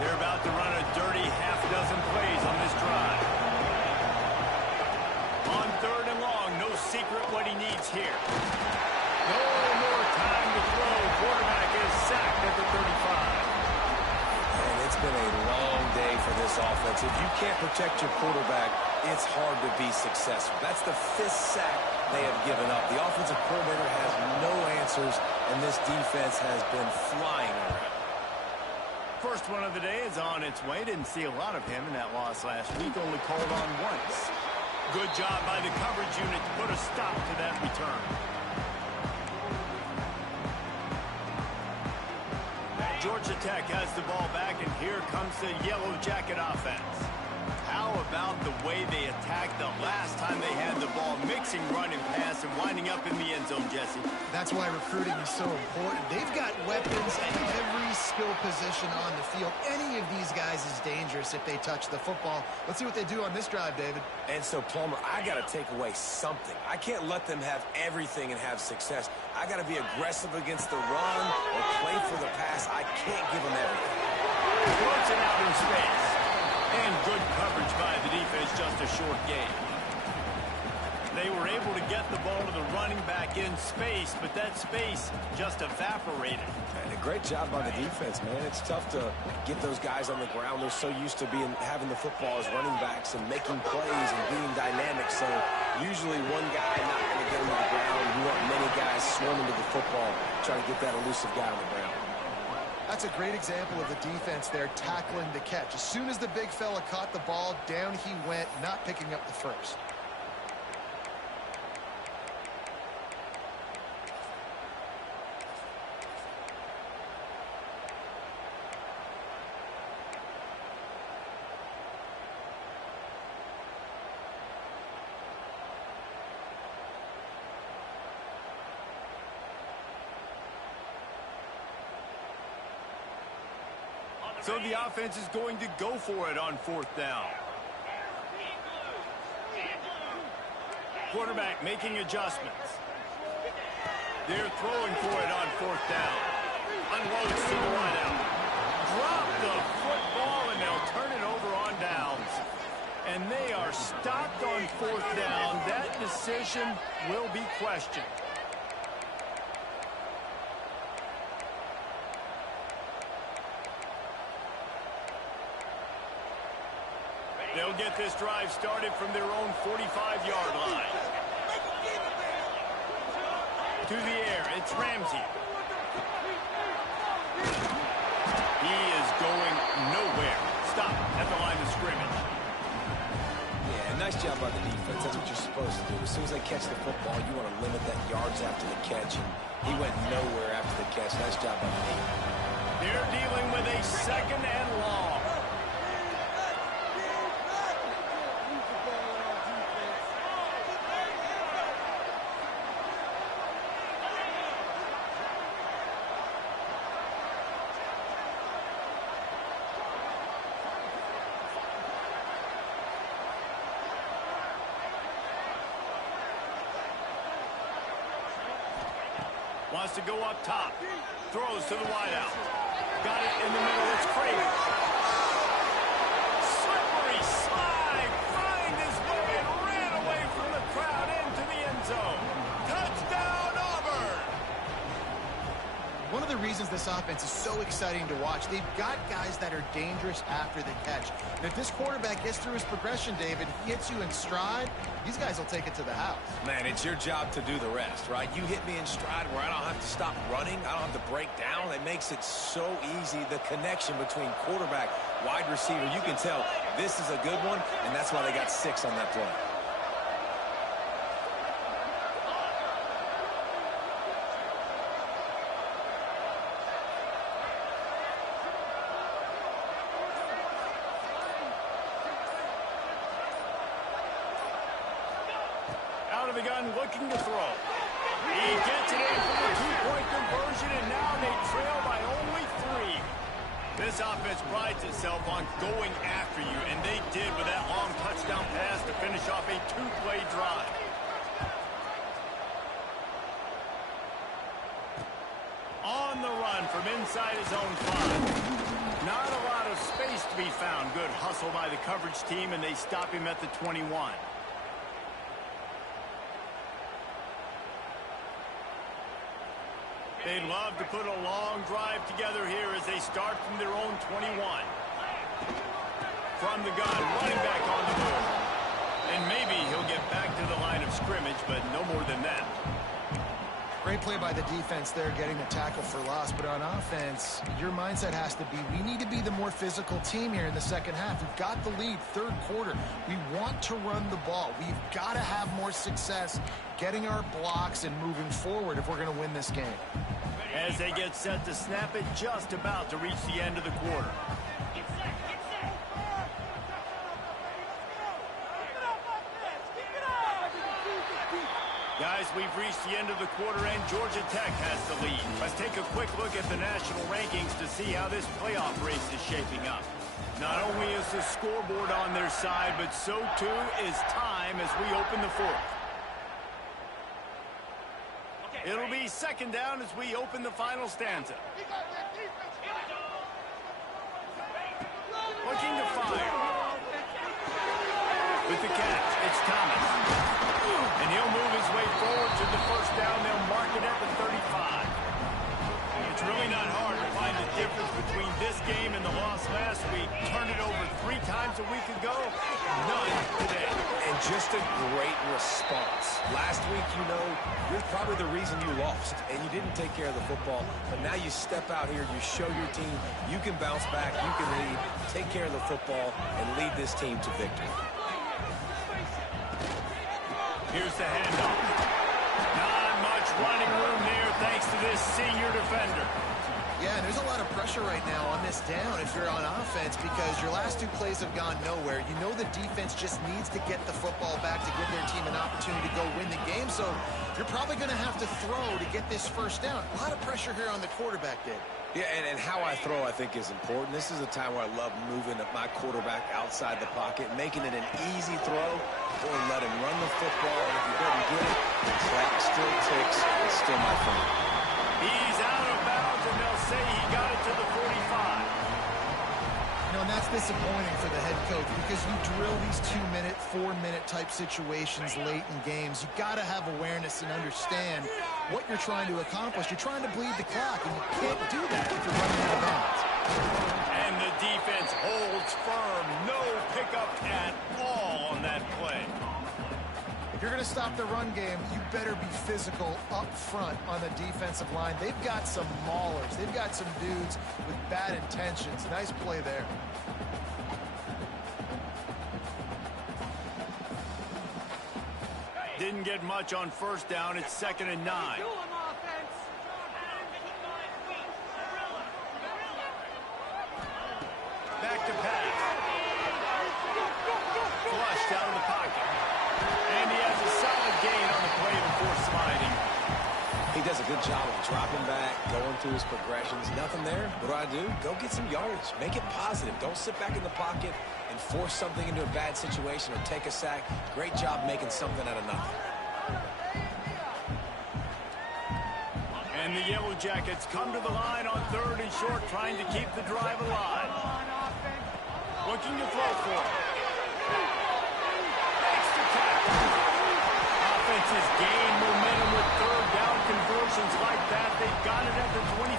They're about to run a dirty half-dozen plays on this drive. On third and long, no secret what he needs here. No more time to throw. Quarterback is sacked at the 35. And it's been a long day for this offense. If you can't protect your quarterback, it's hard to be successful. That's the 5th sack they have given up. The offensive coordinator has no answers, and this defense has been flying around. First one of the day is on its way. Didn't see a lot of him in that loss last week. Only called on once. Good job by the coverage unit to put a stop to that return. Georgia Tech has the ball back, and here comes the Yellow Jacket offense. How about the way they attacked the last time they had the ball, mixing run and pass and winding up in the end zone, Jesse? That's why recruiting is so important. They've got weapons at every skill position on the field. Any of these guys is dangerous if they touch the football. Let's see what they do on this drive, David. And so, Palmer, I got to take away something. I can't let them have everything and have success. I got to be aggressive against the run or play for the pass. I can't give them everything. Throws it out in space. And good coverage by the defense, just a short game. They were able to get the ball to the running back in space, but that space just evaporated. And a great job by the defense, man. It's tough to get those guys on the ground. They're so used to having the football as running backs and making plays and being dynamic. So usually one guy not going to get them to the ground. You want many guys swarming to the football, trying to get that elusive guy on the ground. That's a great example of the defense there tackling the catch. As soon as the big fella caught the ball, down he went, not picking up the first. So the offense is going to go for it on fourth down. Quarterback making adjustments. They're throwing for it on fourth down. Unloads to the wideout. Drop the football, and they'll turn it over on downs. And they are are stopped on 4th down. That decision will be questioned. They'll get this drive started from their own 45-yard line. To the air, it's Ramsey. He is going nowhere. Stop at the line of scrimmage. Yeah, nice job by the defense. That's what you're supposed to do. As soon as they catch the football, you want to limit that yards after the catch, and he went nowhere after the catch. Nice job by the defense. They're dealing with a 2nd and long. Wants to go up top. Throws to the wideout. Got it in the middle. It's Craven. Slippery slide. Find his way and ran away from the crowd into the end zone. Touchdown, Auburn. One of the reasons this offense is so exciting to watch, they've got guys that are dangerous after the catch. And if this quarterback gets through his progression, David, he hits you in stride, these guys will take it to the house. Man, it's your job to do the rest, right? You hit me in stride where I don't have to stop running. I don't have to break down. It makes it so easy, the connection between quarterback, wide receiver. You can tell this is a good one, and that's why they got 6 on that play. Out of the gun, looking to throw. He gets it in for the 2-point conversion, and now they trail by only 3. This offense prides itself on going after you, and they did with that long touchdown pass to finish off a 2-play drive. On the run from inside his own 5. Not a lot of space to be found. Good hustle by the coverage team, and they stop him at the 21. They'd love to put a long drive together here as they start from their own 21. From the gun, running back on the move. And maybe he'll get back to the line of scrimmage, but no more than that. Great play by the defense there, getting the tackle for loss. But on offense, your mindset has to be, we need to be the more physical team here in the second half. We've got the lead, 3rd quarter. We want to run the ball. We've got to have more success getting our blocks and moving forward if we're going to win this game. As they get set to snap it, just about to reach the end of the quarter. Guys, we've reached the end of the quarter, and Georgia Tech has the lead. Let's take a quick look at the national rankings to see how this playoff race is shaping up. Not only is the scoreboard on their side, but so too is time as we open the 4th. It'll be 2nd down as we open the final stanza. Looking to fire. With the catch, it's Thomas. And he'll move his way forward to the 1st down. They'll mark it at the 35. It's really not hard to find the difference between this game and the loss last week. Turned it over 3 times a week ago. None today. And just a great response. Last week, you know, you're probably the reason you lost, and you didn't take care of the football. But now you step out here, you show your team you can bounce back, you can lead, take care of the football, and lead this team to victory. Here's the handoff. Not much running room there thanks to this senior defender. Yeah, and there's a lot of pressure right now on this down if you're on offense because your last 2 plays have gone nowhere. You know the defense just needs to get the football back to give their team an opportunity to go win the game, so you're probably going to have to throw to get this 1st down. A lot of pressure here on the quarterback, Dave. Yeah, and how I throw, I think, is important. This is a time where I love moving my quarterback outside the pocket, making it an easy throw, or let him run the football. And if he doesn't get it, the clock still ticks. It's still my fault. He's out of bounds, and they'll say he got it to the 45. You know, and that's disappointing for the head coach because you drill these 2-minute, 4-minute type situations late in games. You got to have awareness and understand what you're trying to accomplish. You're trying to bleed the clock, and you can't do that if you're running out of bounds. And the defense holds firm. No pickup at all on that play. If you're going to stop the run game, you better be physical up front on the defensive line. They've got some maulers. They've got some dudes with bad intentions. Nice play there. Didn't get much on first down. It's 2nd and 9. Back to pass. Flushed out of the pocket. And he has a solid gain on the play before sliding. He does a good job of dropping back, going through his progressions. Nothing there. What do? Go get some yardage. Make it positive. Don't sit back in the pocket and force something into a bad situation or take a sack. Great job making something out of nothing. And the Yellow Jackets come to the line on 3rd and short, trying to keep the drive alive. Looking to throw for it. Extra tackle. Offenses gain momentum with 3rd down conversions like that. They've got it at the 25.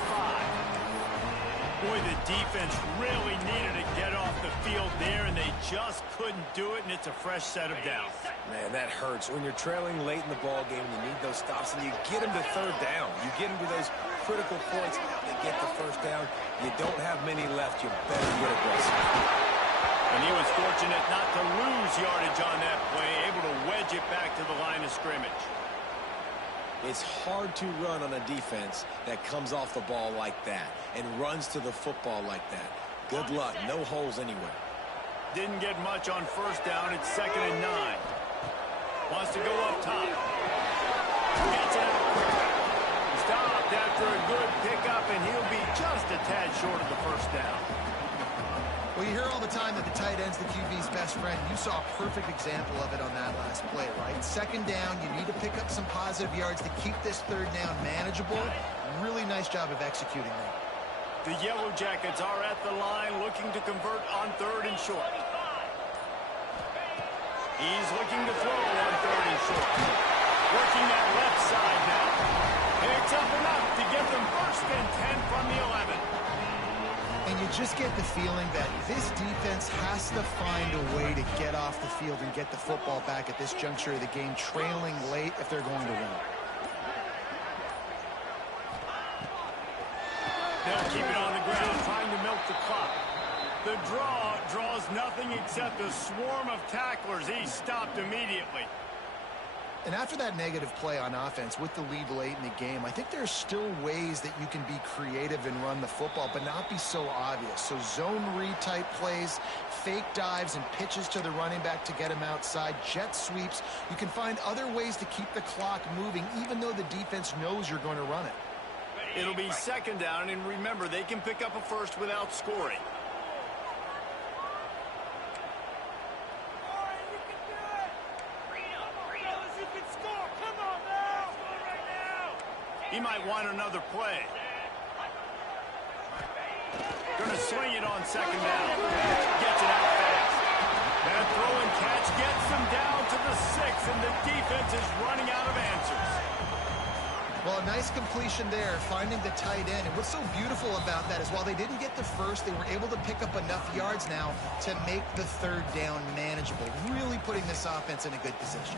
Boy, the defense really needed to get off the field there, and they just couldn't do it, and it's a fresh set of downs. Man, that hurts. When you're trailing late in the ball game, you need those stops, and you get them to 3rd down. You get them to those critical points. They get the 1st down. You don't have many left. You better get aggressive. And he was fortunate not to lose yardage on that play, able to wedge it back to the line of scrimmage. It's hard to run on a defense that comes off the ball like that and runs to the football like that. Good luck. No holes anywhere. Didn't get much on first down. It's 2nd and 9. Wants to go up top. Gets it out quickly. Stopped after a good pickup, and he'll be just a tad short of the 1st down. Well, you hear all the time that the tight end's the QB's best friend. You saw a perfect example of it on that last play, right? 2nd down, you need to pick up some positive yards to keep this 3rd down manageable. Really nice job of executing that. The Yellow Jackets are at the line looking to convert on 3rd and short. He's looking to throw on 3rd and short. Working that left side now. Picks up enough to get them 1st and 10 from the 11. And you just get the feeling that this defense has to find a way to get off the field and get the football back at this juncture of the game, trailing late if they're going to win. They'll keep it on the ground, trying to milk the clock. The draw draws nothing except a swarm of tacklers. He's stopped immediately. And after that negative play on offense with the lead late in the game, I think there's still ways that you can be creative and run the football, but not be so obvious. So zone read type plays, fake dives and pitches to the running back to get him outside, jet sweeps. You can find other ways to keep the clock moving, even though the defense knows you're going to run it. It'll be 2nd down, and remember, they can pick up a 1st without scoring. He might want another play. Gonna swing it on 2nd down. Gets it out fast. That throw and catch gets them down to the 6, and the defense is running out of answers. Well, a nice completion there, finding the tight end. And what's so beautiful about that is while they didn't get the 1st, they were able to pick up enough yards now to make the 3rd down manageable, really putting this offense in a good position.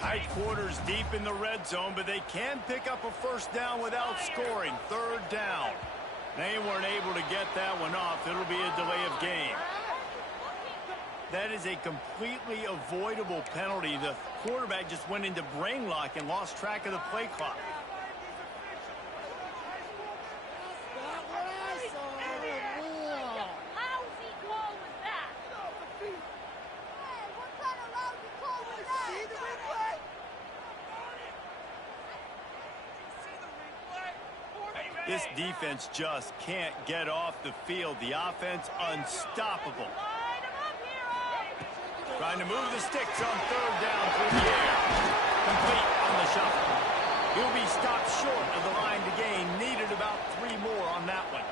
Tight quarters deep in the red zone, but they can pick up a 1st down without scoring. 3rd down. They weren't able to get that one off. It'll be a delay of game. That is a completely avoidable penalty. The quarterback just went into brain lock and lost track of the play clock. This defense just can't get off the field. The offense unstoppable. Trying to move the sticks on third down through the air. Complete on the shuffle. He'll be stopped short of the line to gain. Needed about 3 more on that one.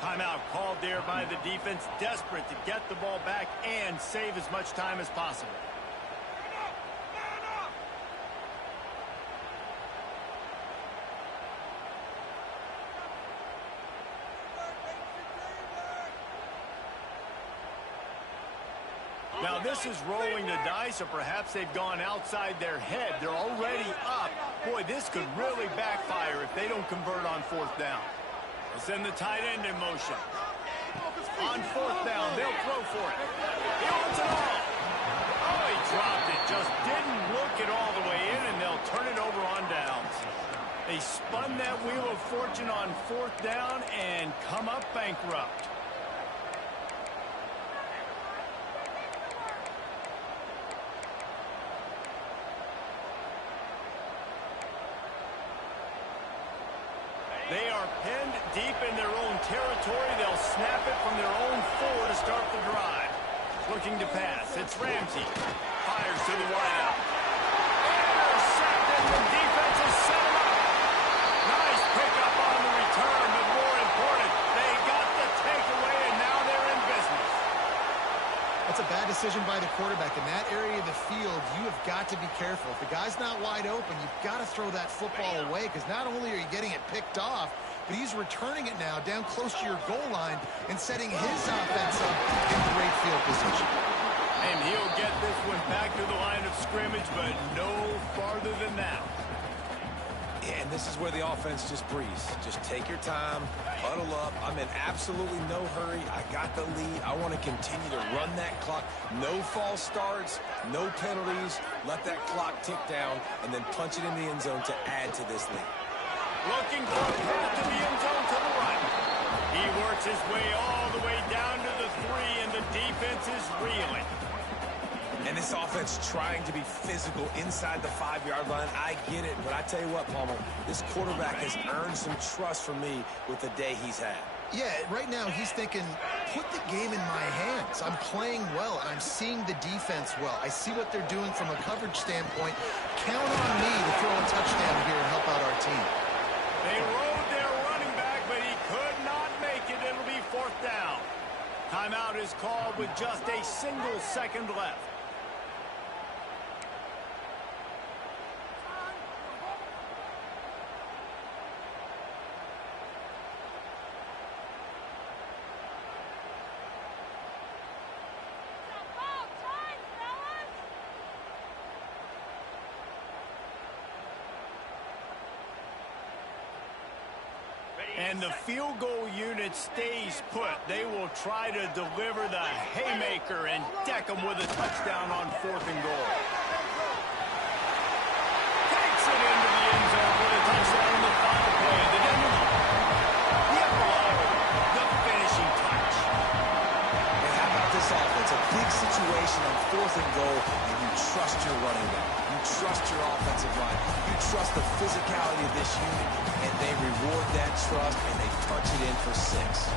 Timeout called there by the defense. Desperate to get the ball back and save as much time as possible. Now this is rolling the dice, or perhaps they've gone outside their head. They're already up. Boy, this could really backfire if they don't convert on fourth down. They'll send the tight end in motion. On fourth down, they'll throw for it. He wants it all. Oh, he dropped it. Just didn't look it all the way in, and they'll turn it over on downs. They spun that wheel of fortune on fourth down and come up bankrupt. They are pinned deep in their own territory. They'll snap it from their own 4 to start the drive. Looking to pass. It's Ramsey. Fires to the wideout. Intercepted. The defense has set him up. Nice pickup on the return, but more important, they got the takeaway, and now they're in business. That's a bad decision by the quarterback. In that area of the field, you have got to be careful. If the guy's not wide open, you've got to throw that football away, because not only are you getting it picked off, but he's returning it now down close to your goal line and setting his offense up in great field position. And he'll get this one back to the line of scrimmage, but no farther than that. Yeah, and this is where the offense just breathes. Just take your time, huddle up. I'm in absolutely no hurry. I got the lead. I want to continue to run that clock. No false starts, no penalties. Let that clock tick down, and then punch it in the end zone to add to this lead. Looking for a path to the end zone to the right. He works his way all the way down to the 3, and the defense is reeling. And this offense trying to be physical inside the 5-yard line. I get it, but I tell you what, Palmer, this quarterback has earned some trust from me with the day he's had. Yeah, right now he's thinking, put the game in my hands. I'm playing well, and I'm seeing the defense well. I see what they're doing from a coverage standpoint. Count on me to throw a touchdown here and help out our team. They rode their running back, but he could not make it. It'll be fourth down. Timeout is called with just a single second left. And the field goal unit stays put. They will try to deliver the haymaker and deck them with a touchdown on 4th and goal. Takes it into the end zone with a touchdown on the final play of the Denver. The epilogue, the finishing touch. And how about this offense? A big situation on 4th and goal, and you trust your running back. You trust your offensive line. You trust the physicality of this unit, and they reward that trust, and they punch it in for 6.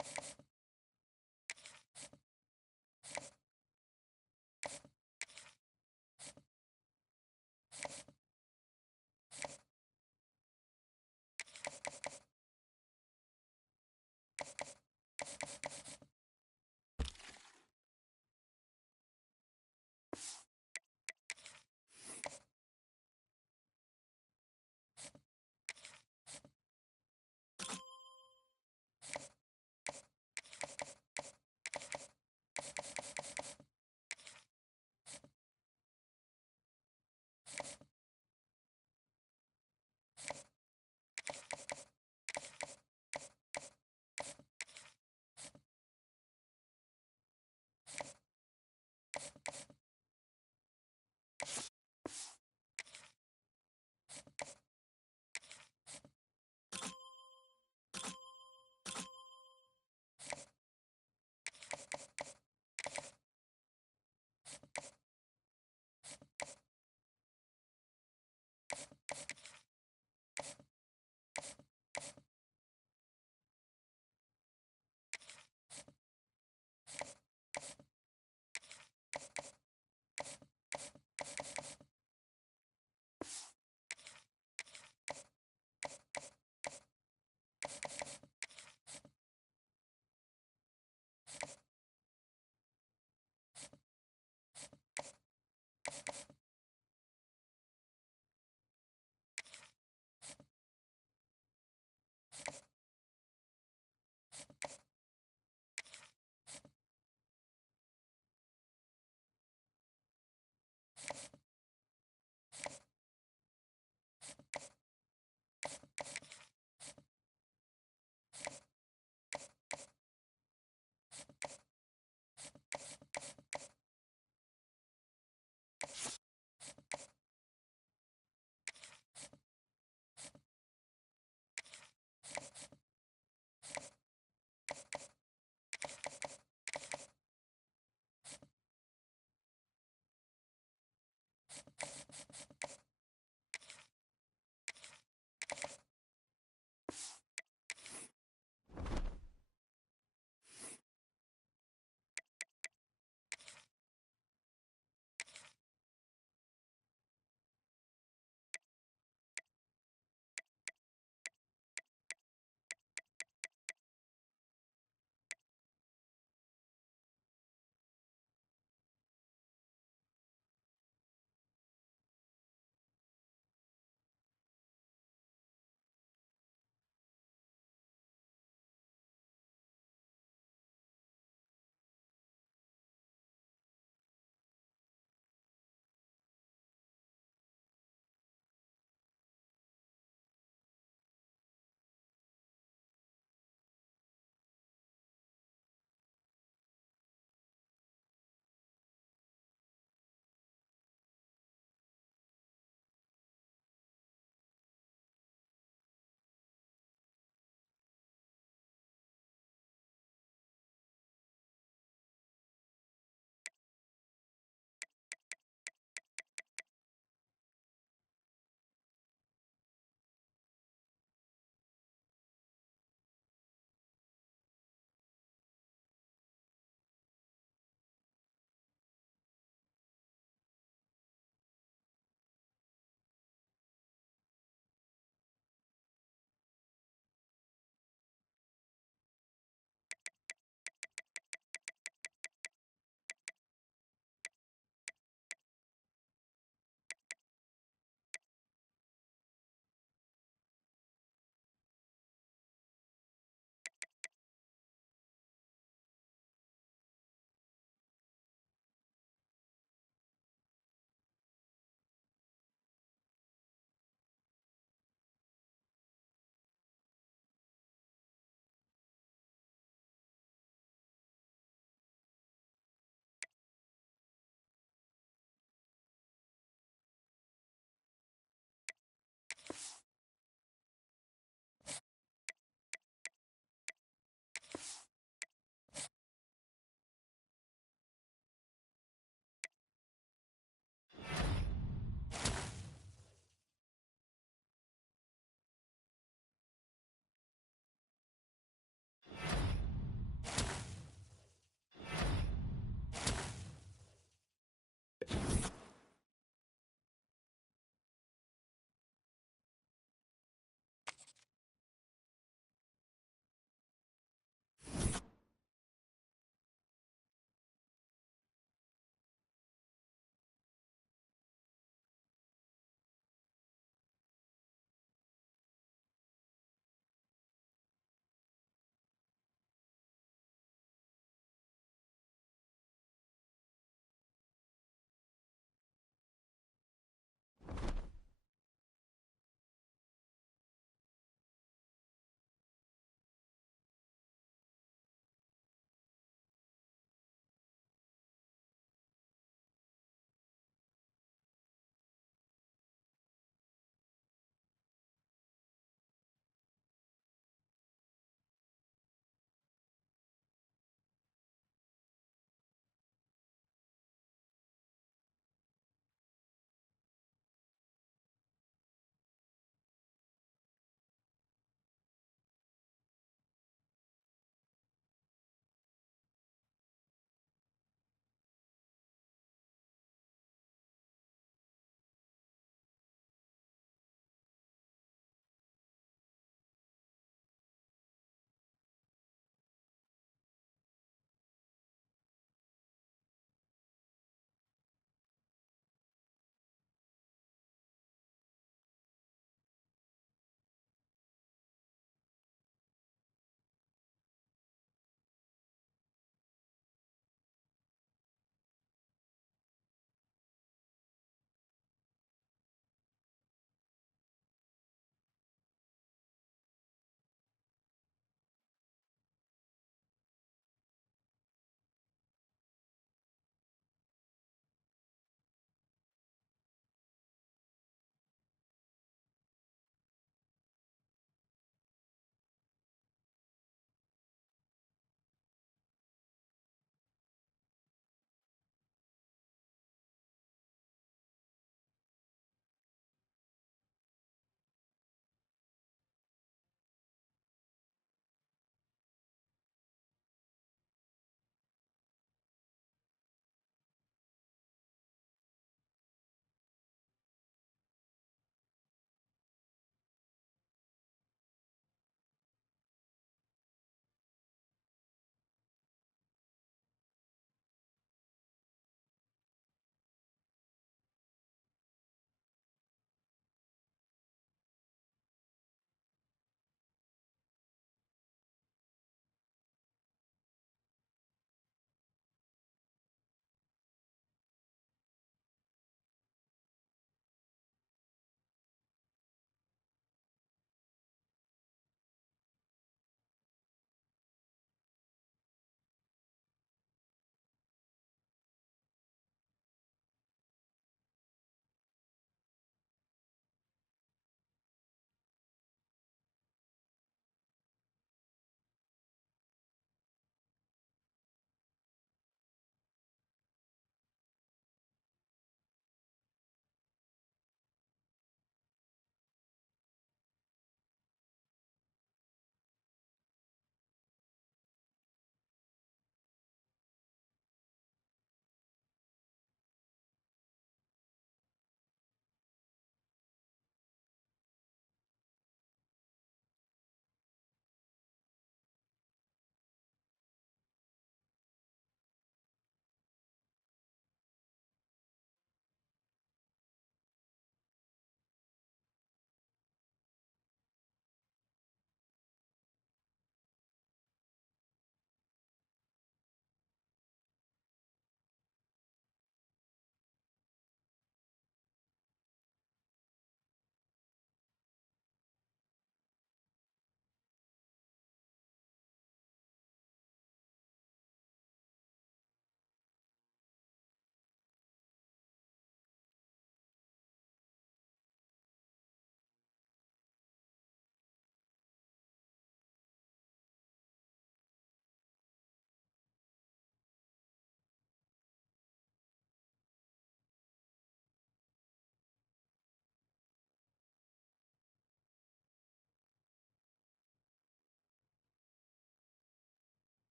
it.